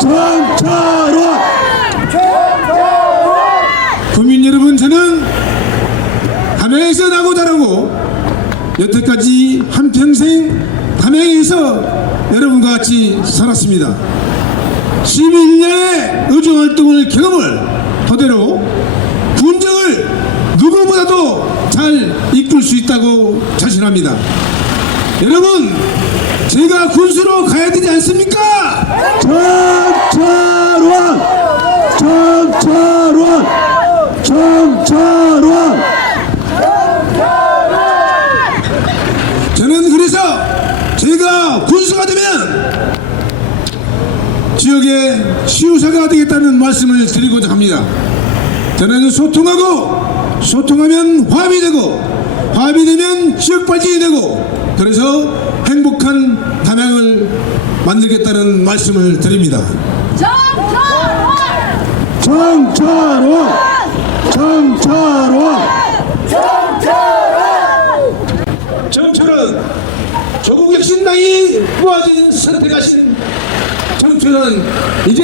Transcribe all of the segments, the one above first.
정철원. 국민 여러분 저는 담양에서 나고 자라고 여태까지 한평생 담양에서 여러분과 같이 살았습니다. 11년의 의정활동을 경험을 토대로 군정을 누구보다도 잘 이끌 수 있다고 자신합니다 여러분 제가 군수로 가야 되지 않습니까? 정철원 정철원 정철원 저는 그래서 제가 군수가 되면 지역의 시우사가 되겠다는 말씀을 드리고자 합니다. 저는 소통하고 소통하면 화합이 되고 화합이 되면 지역 발전이 되고 그래서 행복한 담양을 만들겠다는 말씀을 드립니다. 정철원 정철원 정철은 조국의 신당이 모아진 선택하신 정철은 이제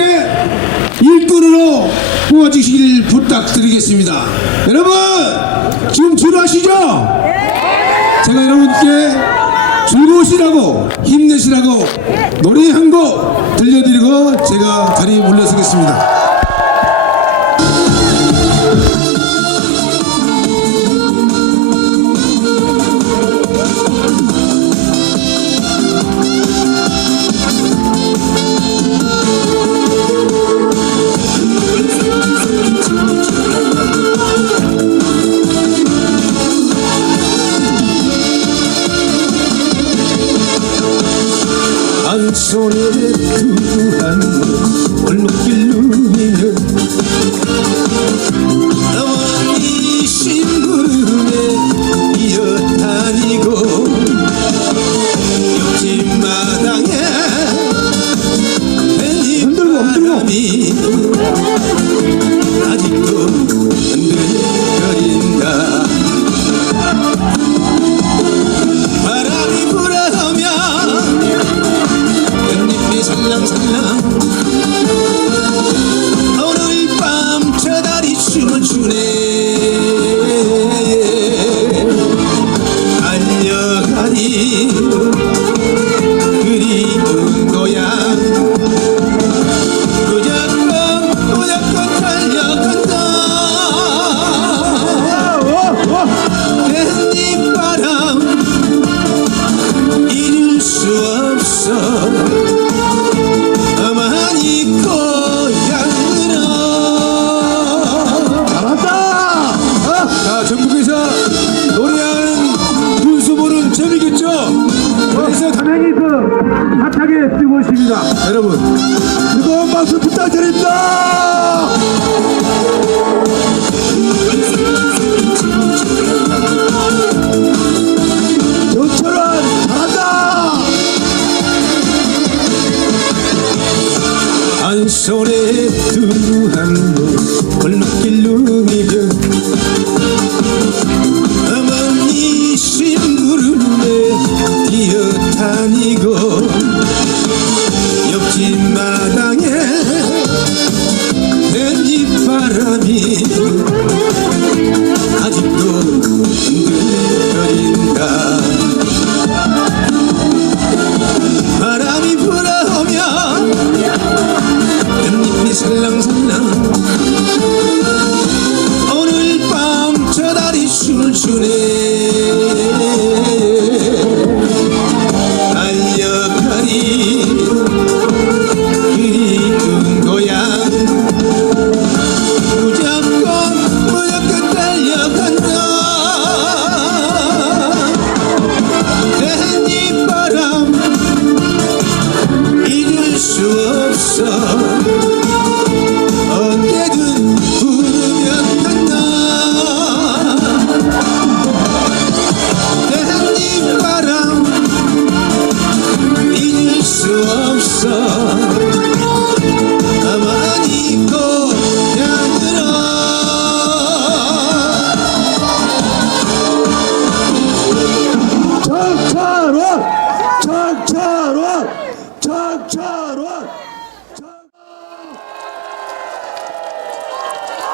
일꾼으로 모아주시길 부탁드리겠습니다. 여러분 지금 지루하시죠? 제가 여러분께 즐거우시라고 힘내시라고 노래 한 곡 들려드리고 제가 자리에 물러서겠습니다. 흔들고 아직도 흔들거린다. 바람이 불어오면 꽃잎이 살랑살랑 여러분, 뜨거운 박수 부탁드립니다! 한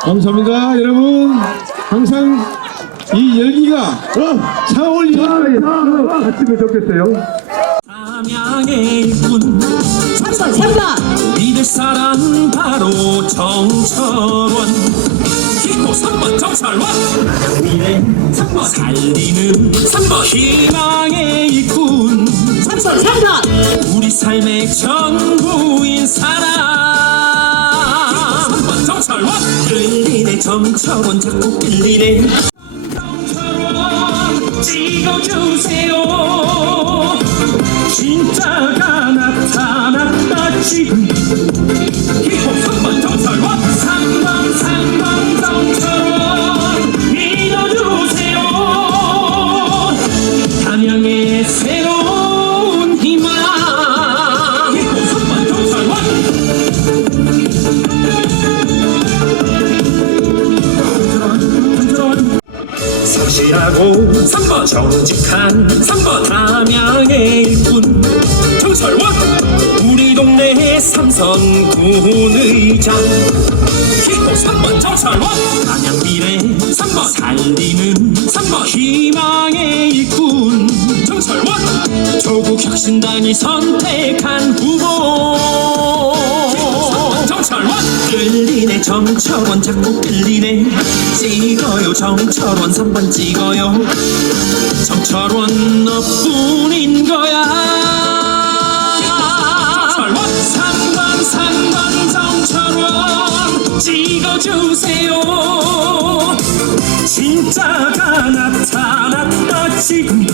감사합니다, 여러분. 항상 이 열기가 차올리는 같으면 좋겠어요. 남양의 군 3번 3번. 믿을 사람 바로 정철원. 기호 3번 정철원. 미래 3번. 살리는 3번. 희망의 일꾼. 3번 3번. 우리 삶의 전부인 사람 끌리네 정철원 자꾸 끌리네. 정철원 찍어주세요. 진짜가 나타났다. 지금 성실하고 3번 정직한 3번 담양의 일꾼. 정철원 우리 동네 삼성군 의장. 기호 3번 정철원 담양 미래 3번 살리는 3번 희망의 일꾼. 정철원 조국 혁신당이 선택한 후 정철원 자꾸 끌리네. 찍어요 정철원. 3번 찍어요. 정철원 너뿐인 거야. 정철원 3번 3번 정철원. 찍어주세요. 진짜가 나타났다 지금